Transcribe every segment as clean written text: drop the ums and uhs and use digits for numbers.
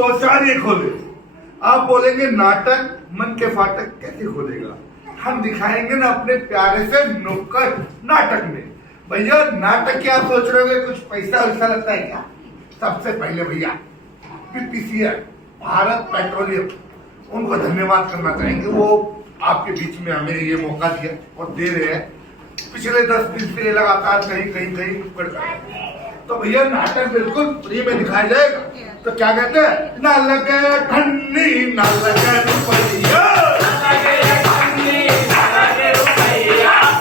दो चार ये खोले। आप बोलेंगे नाटक मन के फाटक कैसे खोलेगा? हम दिखाएंगे ना अपने प्यारे से नुक्कड़ नाटक में। भैया नाटक क्या आप सोच रहे होंगे कुछ पैसा वैसा लगता है क्या? सबसे पहले भैया बीपीसीएल भारत पेट्रोलियम उनको धन्यवाद करना चाहेंगे। वो आपके बीच में हमें ये मौका दिया और दे रहे हैं। पिछले 10 दिन से लगातार कहीं नुक्कड़ तो भैया नाटक बिल्कुल फ्री में दिखाया जाएगा। तो क्या कहते हैं, ना लगे ठंडी ना लगे रुपया,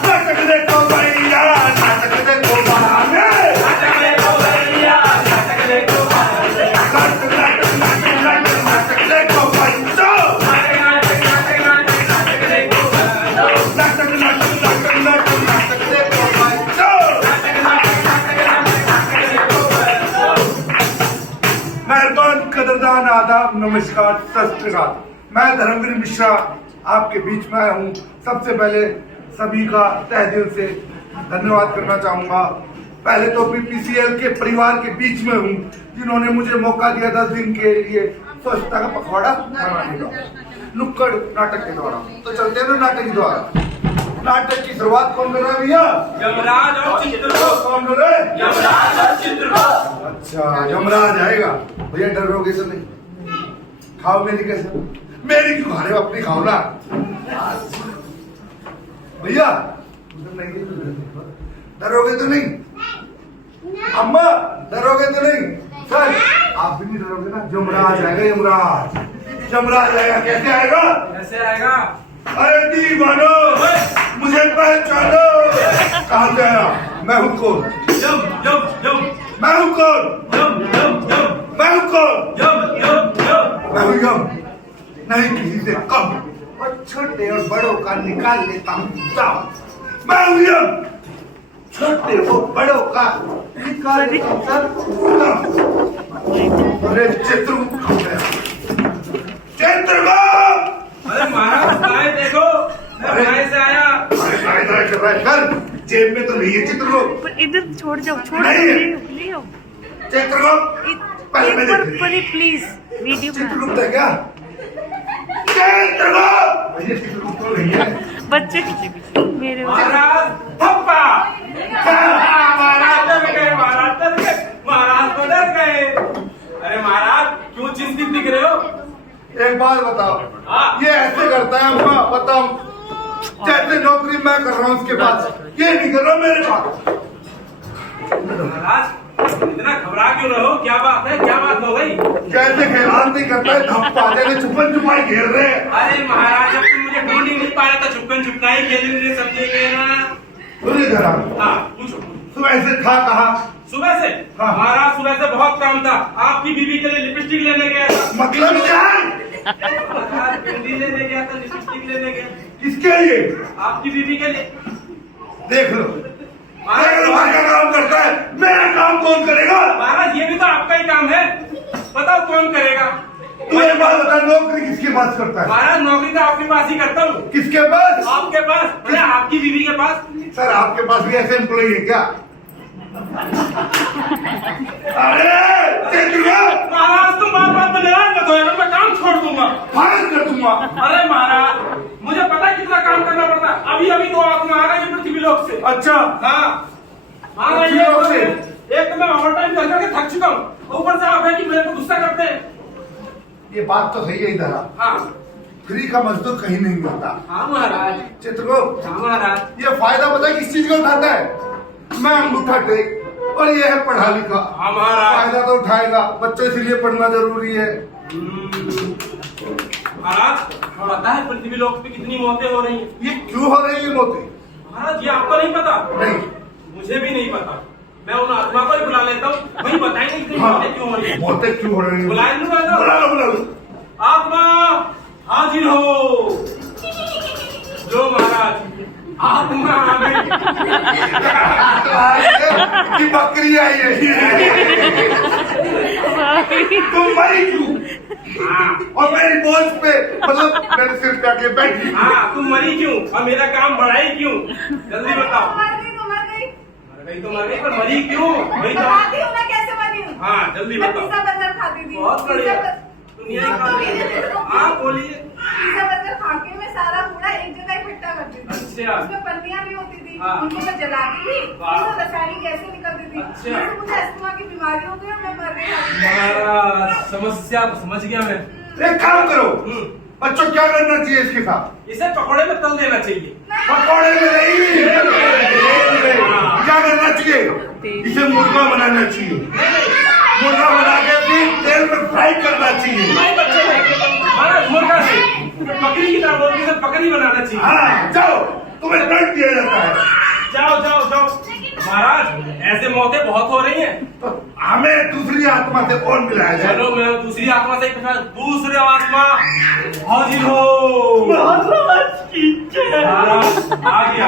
नाटक देखो भैया नाटक देखो बहाने, नाटक देखो बच्चों, कदरदान आदाब नमस्कार सत श्री अकाल। मैं धर्मवीर मिश्रा आपके बीच में आया हूँ। सबसे पहले सभी का तहे दिल से धन्यवाद करना चाहूंगा। पहले तो बीपीसीएल के परिवार के बीच में हूँ जिन्होंने मुझे मौका दिया 10 दिन के लिए स्वच्छता का पखवाड़ा मनाने का नुक्कड़ नाटक के द्वारा। तो चलते हैं नाटक के द्वारा। नाटक की शुरुआत कौन कर रहा है भैया? यमराज और चित्रगुप्त। कौन कर रहे? यमराज और चित्रगुप्त। अच्छा यमराज आएगा। भैया डर रहोगे तो नहीं? खाओ मेरी कैसे? मेरी क्यों खा रहे हो? अपनी खाओ ना भैया। डरोगे तो नहीं? अम्मा दरोगे तो नहीं? सर आप भी नहीं डरोगे ना? यमराज आएगा। यमराज आएगा। कैसे आएगा? कैसे आएगा? अरे दीवानो मुझे पहचानो। कहाँ से आया? मैं हूँ कौन? यम यम यम। मैं हूँ कौन? यम यम यम। मैं हूँ कौन? यम यम यम। मैं हूँ यम। नहीं किसी से कम और छोटे और बड़ों का निकाल लेता हूँ दाम। मैं हूँ यम। छोटे और बड़ों का निकाल लेता हूँ दाम। अरे चित्रगुप्त कहाँ गया? चित्रगुप्त! अरे महाराज आए देखो, मैं कहाँ से आया? कर जेब में तो नहीं है चित्रगुप्त। पर इधर छोड़ जाओ, ले आओ चित्रगुप्त पहले मैं पर प्लीज वीडियो चित्रगुप्त है क्या? चित्रगुप्त भैया चित्रगुप्त तो नहीं है। बच्चे मेरे महाराज थप्पा। महाराज डर गए, महाराज डर गए, महाराज तो डर गए। अरे महाराज क्यों चिंतित दिख रहे हो? एक बात बताओ, ये ऐसे करता है अम्मा? बताओ जैसे नौकरी मैं कर रहा हूँ उसके पास, ये नहीं कर रहा मेरे पास। महाराज इतना घबरा क्यों रहे हो? क्या बात है? क्या बात हो गई? कैसे खेलान नहीं करता है? धप्पा देने छुपन छुपाई घेर रहे हैं। अरे महाराज जब तुम मुझे ढूंढ ही नहीं पा रहा था, छुपन छुपनाई खेलेंगे समझेंगे ना। सुनिए जरा, हाँ पूछो। सुबह से था कहाँ? सुबह से? हाँ। महाराज सुबह से बहुत काम था। आपकी बीवी के लिए लिपस्टिक लेने गया था। मतलब क्या है? महाराज बिंदी लेने गया था, लिपस्टिक लेने गया। किसके लिए? आपकी बीवी के लिए। देख लो भाई का काम करता है, मेरा काम कौन करेगा? महाराज ये भी तो आपका ही काम है, बताओ कौन करेगा? तू एक बात बता, नौकरी किसके पास करता है? महाराज नौकरी तो आपके पास ही करता हूँ। किसके पास? आपके पास, मतलब आपकी बीवी के पास। सर आपके पास भी ऐसे एम्प्लॉई है क्या? अरे चित्रगुप्त! महाराज तुम बात बात में नाराज मत हो, मैं काम छोड़ दूंगा, फायर कर दूंगा। अरे महाराज मुझे पता है कितना काम करना पड़ता है। अभी अभी तो आप आ रहे हैं पृथ्वी लोक से। अच्छा हाँ पृथ्वी लोक से? एक तो मैं ओवर टाइम कर करके थक चुका हूँ, ऊपर से आप है कि मेरे को गुस्सा करते हैं। ये बात तो सही है इधर। हाँ फ्री का मजदूर कहीं नहीं मिलता। हाँ महाराज। चित्रगुप्त हाँ महाराज। ये फायदा पता है किस चीज का उठाता है? मैं अंगूठा टेक और ये है पढ़ा लिखा। हाँ महाराज। फायदा तो उठाएगा, बच्चों इसलिए पढ़ना जरूरी है। महाराज पता है पृथ्वी लोक पे कितनी मौतें हो रही हैं? ये क्यों हो रही है मौतें? महाराज ये आपको नहीं पता? नहीं मुझे भी नहीं पता। मैं उन आत्मा को ही बुला लेता हूँ, वही बताएंगे इतनी मौतें क्यों हो रही हैं। मौतें क्यों हो रही है? बुला लो। आत्मा हाजिर हो। लो महाराज आत्मा आ गई। की बकरी आई है। तुम मरी क्यों? और मेरी बोझ पे मतलब मेरे सिर पे आके बैठी। हाँ तुम मरी क्यों और मेरा काम बढ़ाई क्यों? जल्दी बताओ। मर गई तो मर गई पर मरी क्यों? वही तो। बताती हूँ मैं कैसे मरी हूँ। हाँ जल्दी मैं बताओ। पिज्जा बर्गर खाती थी। बहुत बढ़िया। आप बोलिए। पिज्जा बर्गर खाके मैं सारा कूड़ा एक जगह इकट्ठा करती थी। अच्छा। उसमें पत्तियां भी होती थी, हाँ। उनको मैं जलाती थी, वाह। उससे रासायनिक गैसें निकलती थी। अच्छा। जिससे मुझे अस्थमा की बीमारी हो गई और मैं मर गई। महाराज समस्या को समझ गया मैं। एक काम करो, बच्चों क्या करना चाहिए इसके साथ? इसे पकौड़े में तल देना चाहिए। पकौड़े में नहीं, क्या करना चाहिए? इसे मुर्गा बनाना चाहिए, मुर्गा बना के फिर तेल में फ्राई करना चाहिए। भाई बच्चे महाराज मुर्गा से बकरी की तरह बोलती है, पकड़ी बनाना चाहिए। हाँ जाओ, तुम्हें दंड दिया जाता है। जाओ जाओ जाओ। महाराज ऐसे मौतें बहुत हो रही हैं। तो हमें दूसरी आत्मा से और मिलाया जाए। चलो मैं दूसरी आत्मा से पूछा, दूसरे आत्मा हाजिर हो। महाराज आ गया।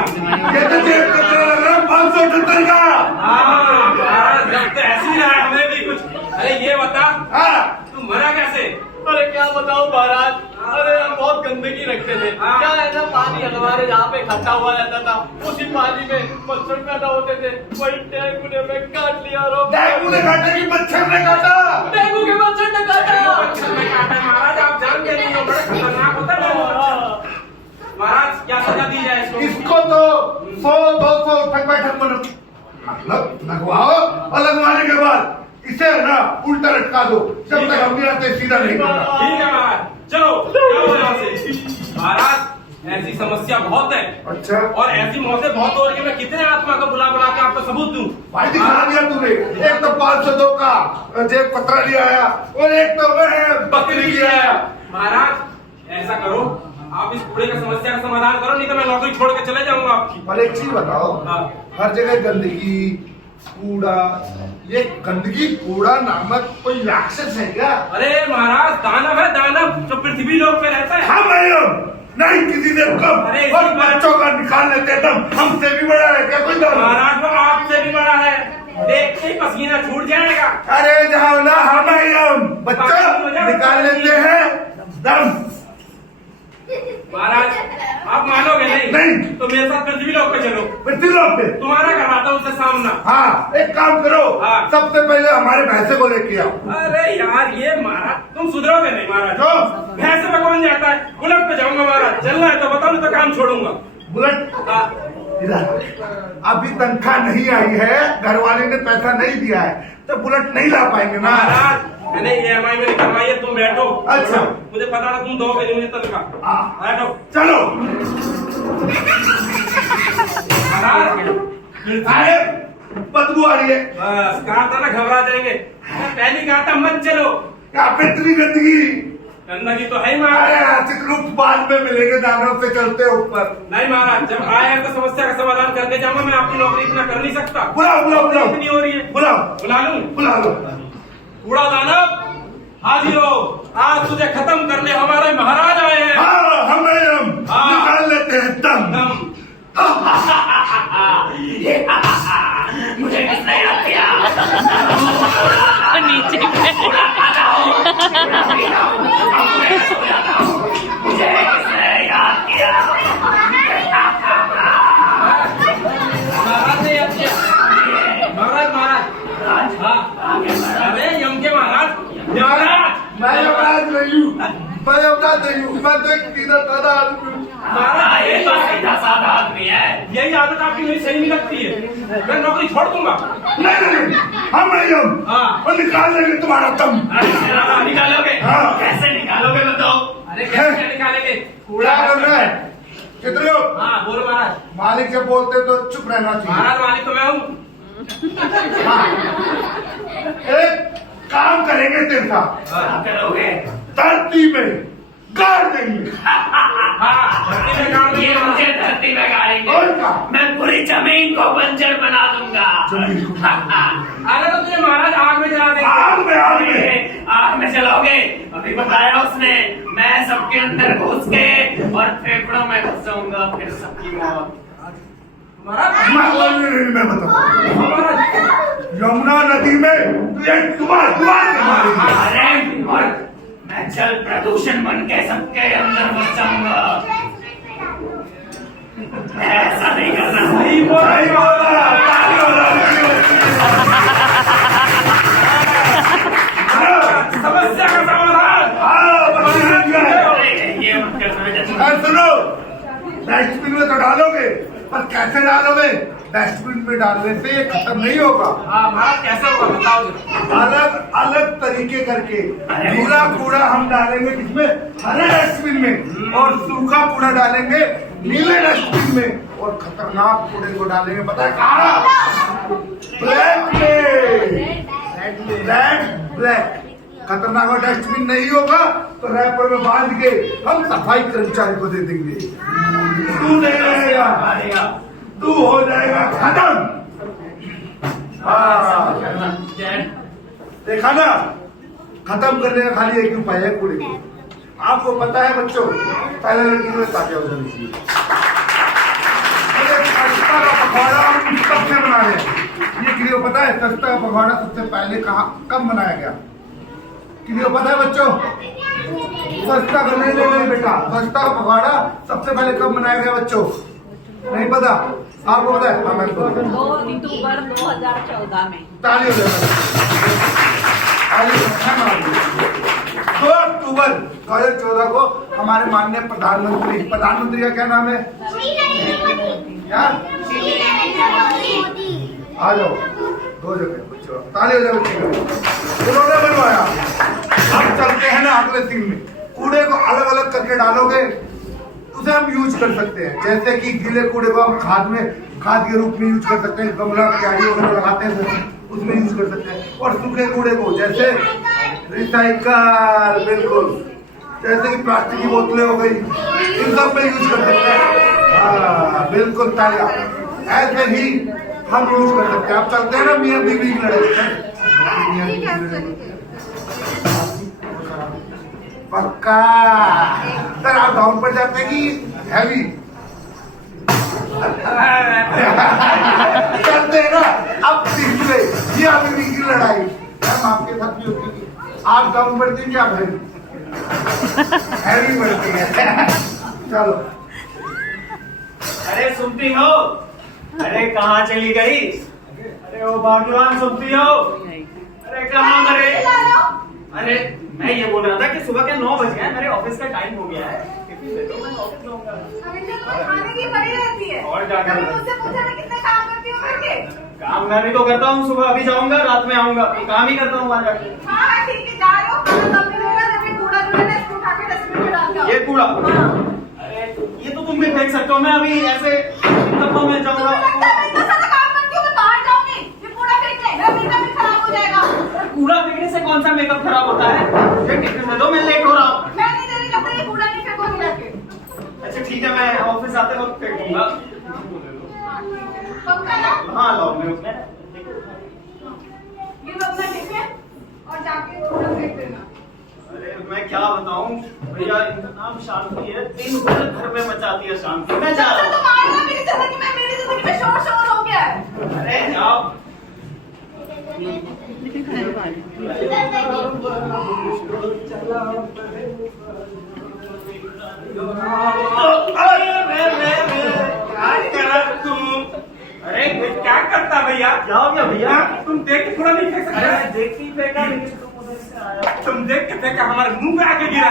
ये तो जेब कतरा लग रहा है 578 का। हाँ महाराज जब तो ऐसी रहा है, हमें भी कुछ। अरे ये बता, हाँ तू मरा कैसे? अरे क्या बताऊं महाराज, अरे हम बहुत गंदगी रखते थे। हाँ। क्या है ना, पानी हमारे यहाँ पे इकट्ठा हुआ रहता था, उसी पानी में मच्छर पैदा होते थे। वही डेंगू ने हमें काट लिया। डेंगू ने काटा कि मच्छर ने काटा? डेंगू के मच्छर ने काटा। मच्छर में काटा है महाराज, आप जानते नहीं हो, बड़ा खतरनाक होता है डेंगू मच्छर। महाराज क्या सजा दी जाए इसको? इसको तो 100-200 तक बैठक मतलब लगवाओ, और लगवाने के बाद इसे ना उल्टा लटका दो, जब तक हम नहीं आते सीधा नहीं करना। ठीक है महाराज, चलो जाओ यहाँ से। महाराज ऐसी समस्या बहुत है। अच्छा, और ऐसी मौतें बहुत हो रही है। मैं कितने आत्मा को बुला बुला के आपको सबूत दूं? भाई दिखा दिया तूने। एक तो 502 का जेब पत्रा लिया आया, और एक तो मैं बकरी लिया आया। महाराज ऐसा करो, आप इस कूड़े का समस्या का समाधान करो, नहीं तो मैं नौकरी छोड़ के चले जाऊंगा आपकी। पर एक चीज बताओ, हाँ। हर जगह गंदगी कूड़ा, ये गंदगी कूड़ा नामक कोई राक्षस है क्या? अरे महाराज दानव है, दानव जो पृथ्वी लोक पे रहता है। हम नहीं किसी से कम, अरे इसी और बात- बच्चों का निकाल लेते दम, हमसे भी बड़ा है क्या कोई दानव? महाराज वो आपसे भी बड़ा है, देखते ही पसीना छूट जाएगा। अरे जाओ ना, हम बच्चों निकाल लेते हैं दम। महाराज आप मानोगे नहीं? नहीं। तो मेरे साथ पृथ्वी लोक पे चलो, पृथ्वी लोक पे। तुम्हारा करवाता हूँ उससे सामना। हाँ एक काम करो, हाँ। सबसे पहले हमारे भैंसे को लेके आओ। अरे यार ये महाराज तुम सुधरोगे नहीं महाराज। क्यों? भैंस में कौन जाता है? बुलेट पे जाऊंगा महाराज, चलना है तो बताओ, नहीं तो काम छोड़ूंगा। बुलेट हाँ। इधर अभी तनख्वाह नहीं आई है, घर वाले ने पैसा नहीं दिया है, तो बुलेट नहीं ला पाएंगे ना। महाराज मैंने EMI में करवाई है, तुम बैठो। अच्छा। मुझे पता था तुम दोगे नहीं मुझे तनख्वाह। हाँ। बैठो। चलो महाराज साहेब, बदबू आ रही है। बस कहा था ना घबरा जाएंगे। मैं पहले कहा था मत चलो। यहाँ पे इतनी गंदगी। गंदगी तो है ही अरे महाराज। चिकलुक बाद में मिलेंगे, दानव से चलते ऊपर। नहीं महाराज, जब आए हैं तो समस्या का समाधान करके जाऊंगा। मैं आपकी नौकरी इतना कर नहीं सकता। बुलाओ बुलाओ बुलाओ इतनी हो रही है। बुलाओ बुला लूं? बुला लो। कूड़ा दानव हाजिर हो, आज तुझे खत्म करने हमारे महाराज आए हैं। हाँ हम हाँ। निकाल लेते हैं दम। दम। मुझे किसने याद किया? नीचे पे मुझे किसने याद किया? महाराज ने याद किया। महाराज महाराज हाँ। अरे यम के महाराज, महाराज मैं यमराज नहीं हूँ, मैं यमराज नहीं हूँ, मैं तो एक सीधा साधा आदमी हूँ। महाराज ये तो सीधा साधा आदमी है। यही आदत आपकी मुझे सही नहीं लगती है। मैं नौकरी छोड़ दूंगा। नहीं, हम नहीं हम, हाँ। और निकाल लेंगे तुम्हारा दम। अरे निकालोगे? हाँ। कैसे निकालोगे बताओ? अरे कैसे निकालेंगे? क्या करना है? कितने हो? हाँ बोलो महाराज। मालिक जब बोलते तो चुप रहना चाहिए। महाराज मालिक तो मैं हूँ। हाँ। एक काम करेंगे तेरे साथ, क्या करोगे? धरती में गाड़ देंगे। हाँ धरती में काम ये नहीं मुझे होगा। धरती में गाड़ेंगे। और क्या? मैं पूरी जमीन को बंजर बना दूंगा। जमीन को अरे तो तुझे महाराज आग में जला देंगे। आग में आग में जलाओगे? अभी बताया उसने, मैं सबके अंदर घुस के और फेफड़ों में घुस जाऊंगा, फिर सबकी मौत। महाराज मैं बताऊँ, यमुना नदी में तू एक दुआ के मारेगी। अरे और मैं जल प्रदूषण बन के सबके अंदर घुस जाऊंगा। ऐसा नहीं करना। सही बोल रही सही हो। बोला, ताली बजा दीजिए। समस्या का समाधान। हाँ सुनो, डस्टबिन में तो डालोगे, पर कैसे डालोगे? डस्टबिन में डालने से ये खत्म नहीं होगा। हाँ महाराज कैसे होगा बताओ जरा। अलग अलग तरीके करके गीला कूड़ा हम डालेंगे किसमें? हरे डस्टबिन में, और सूखा कूड़ा डालेंगे नीले डस्टबिन में, और खतरनाक कूड़े को डालेंगे पता है कहाँ? ब्लैक में। Red black. खतरनाक और डस्टबिन नहीं होगा तो रैपर में बांध के हम सफाई कर्मचारी को दे देंगे। तू नहीं रहेगा, तू हो जाएगा खत्म। हाँ देखा ना, खत्म करने का खाली एक उपाय है कूड़े को। आपको पता है बच्चों, पहले लड़की को ताजा हो जानी चाहिए। सस्ता का पकौड़ा हम सबसे बना रहे हैं। ये किसी को पता है सस्ता का पकौड़ा सबसे पहले कहाँ कब बनाया गया? किसी को पता है बच्चों? सस्ता का नहीं बेटा, सस्ता का पकौड़ा सबसे पहले कब बनाया गया बच्चों? नहीं पता? आपको पता है? 2 अक्टूबर 2014 में। ताली हो जाए। 2 अक्टूबर 2014 को हमारे माननीय प्रधानमंत्री का क्या नाम है? क्या? आ जाओ, 2 जगह बच्चों, ताली हो जाए बच्चे। उन्होंने बनवाया। हम चलते हैं ना अगले सीन में। कूड़े को अलग अलग करके डालोगे, उसे हम यूज कर सकते हैं। जैसे कि गीले कूड़े को हम खाद के रूप में यूज कर सकते हैं, गमला क्यारी वगैरह लगाते हैं उसमें यूज कर सकते हैं। और सूखे कूड़े को जैसे रिसाइकल, बिल्कुल, जैसे कि प्लास्टिक की बोतलें हो गई, इन सब में यूज कर सकते हैं। हाँ बिल्कुल तालियां। ऐसे ही हम यूज कर सकते हैं। आप चलते हैं ना मियाँ बीवी की लड़ाई। पक्का सर, आप डाउन पर जाते हैं कि हैवी? चलते हैं ना। अब सीख ले, ये अभी की लड़ाई मैम आपके साथ भी होती है। आप डाउन बढ़ती हैं क्या हैवी? हैवी बढ़ती है। चलो। अरे सुनती हो? अरे कहाँ चली गई? अरे ओ बागवान सुनती हो? अरे कहाँ मरे? अरे मैं ये बोल रहा था कि सुबह के 9 बज गए, मेरे ऑफिस का टाइम हो गया है। टिफिन दे दो, मैं ऑफिस जाऊंगा। हमेशा तुम्हें खाने की पड़ी रहती है। और क्या कभी करूं? मुझसे पूछा मैं कितने काम करती हूँ करके? काम मैं भी तो करता हूँ। सुबह अभी जाऊंगा, रात में आऊंगा, तो काम ही करता हूँ वहाँ जाके। हाँ ठीक है, जा रहे हो तब मिलेगा जब ये कूड़ा जो है ना इसको उठा के डस्टबिन में डाल दो। ये कूड़ा? हाँ। अरे ये तो तुम भी फेंक सकते हो। मैं अभी ऐसे करता हूँ, मैं जाऊंगा। तुम्हें लगता है मैं इतना सारा काम करती हूँ, मैं बाहर जाऊंगी, ये कूड़ा फेंक ले, मेरा मेकअप भी खराब हो जाएगा। कूड़ा फेंकने से कौन सा मेकअप खराब होता है? ये टिफिन दे दो, मैं लेट हो रहा हूँ। मैं नहीं दे रही, लगता है ये कूड़ा नहीं फेंको नहीं जाके। अच्छा ठीक है, मैं ऑफिस आते वक्त फेंक दूंगा। पक्का ना? हाँ लाओ, मैं उसमें ये लो अपना टिफिन और जाके कूड़ा फेंक देना। अरे मैं क्या बताऊं भैया, इतना शांति है, दिन भर घर में मचाती है शांति। मैं जा रहा हूँ। तुम आए ना मेरी जिंदगी में शोर हो गया है। अरे जाओ। अरे क्या करता भैया? क्या हो गया भैया? तुम देख के थोड़ा नहीं फेंक सकते? अरे देख के ही फेंका, लेकिन तुम उधर से आया। तुम देख के फेंका, हमारे मुंह पे आके गिरा।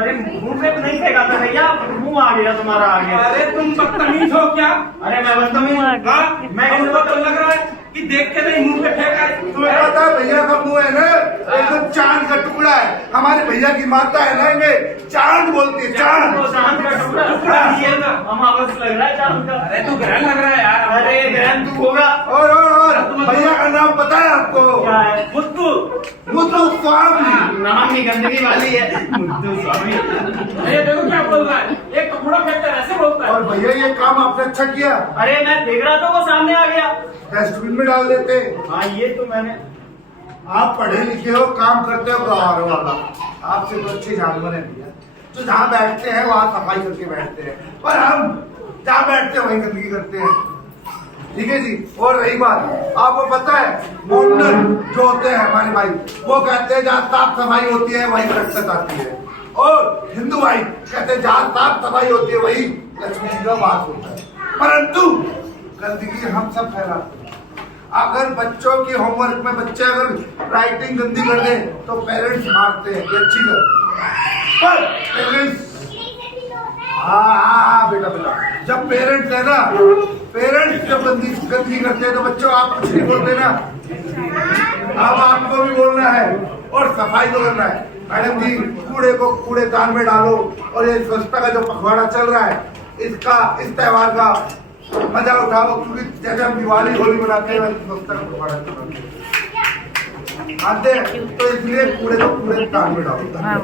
अरे मुंह पे नहीं फेंका था भैया, मुंह आ गया तुम्हारा आगे। अरे तुम बदतमीज हो क्या? अरे मैं बदतमीज हूँ? हाँ, मैं हमको तो लग रहा है कि देख के नहीं मुंह पे फेंका है। तुम्हें पता है भैया का मुंह है ना एकदम चांद का टुकड़ा है। हमारे भैया की माता है ना इन्हें चांद बोलती है, चांद। तो चांद का टुकड़ा ये ना हम आपस लग रहा है चांद का। अरे तू ग्रहण लग रहा है यार। अरे ग्रहण तू होगा। और भैया का नाम पता है आपको? क्या है? मुत्तू। मुत्तु स्वामी। नाम ही गंदगी वाली है, मुत्तु स्वामी। अरे देखो क्या बोल रहा है, एक कपड़ा फेंकता है ऐसे बोलता है। और भैया ये काम आपने अच्छा किया, अरे मैं देख रहा था वो सामने आ गया। डस्टबिन में डाल देते। हाँ ये तो मैंने। आप पढ़े लिखे हो, काम करते हो गवार वाला, आपसे तो अच्छे जानवर है भैया। तो जहाँ बैठते हैं वहाँ सफाई करके बैठते हैं, पर हम जहाँ बैठते हैं वहीं गंदगी करते हैं। ठीक है जी। और रही बात, आपको पता है मोमडन जो होते हैं हमारे भाई, वो कहते हैं जहाँ साफ सफाई होती है वहीं बरकत आती है। और हिंदू भाई कहते हैं जहाँ साफ सफाई होती है वही लक्ष्मी जी का वास होता है। परंतु गंदगी हम सब फैलाते हैं। अगर बच्चों की होमवर्क में बच्चे अगर राइटिंग गंदी कर दे तो पेरेंट्स मारते हैं, ये अच्छी बात। पर पेरेंट्स हाँ बेटा बेटा, जब पेरेंट्स है ना, पेरेंट्स जब गंदगी करते हैं तो बच्चों आप कुछ नहीं बोलते ना। अब आपको भी बोलना है और सफाई तो करना है। मैडम जी, कूड़े को कूड़ेदान में डालो और ये स्वच्छता का जो पखवाड़ा चल रहा है, इस त्योहार का मजा उठाओ, क्योंकि जैसे हम दिवाली होली मनाते हैं वैसे स्वच्छता का पखवाड़ा चलाते हैं। आते हैं तो इसलिए कूड़े को कूड़ेदान में डालो। हाँ,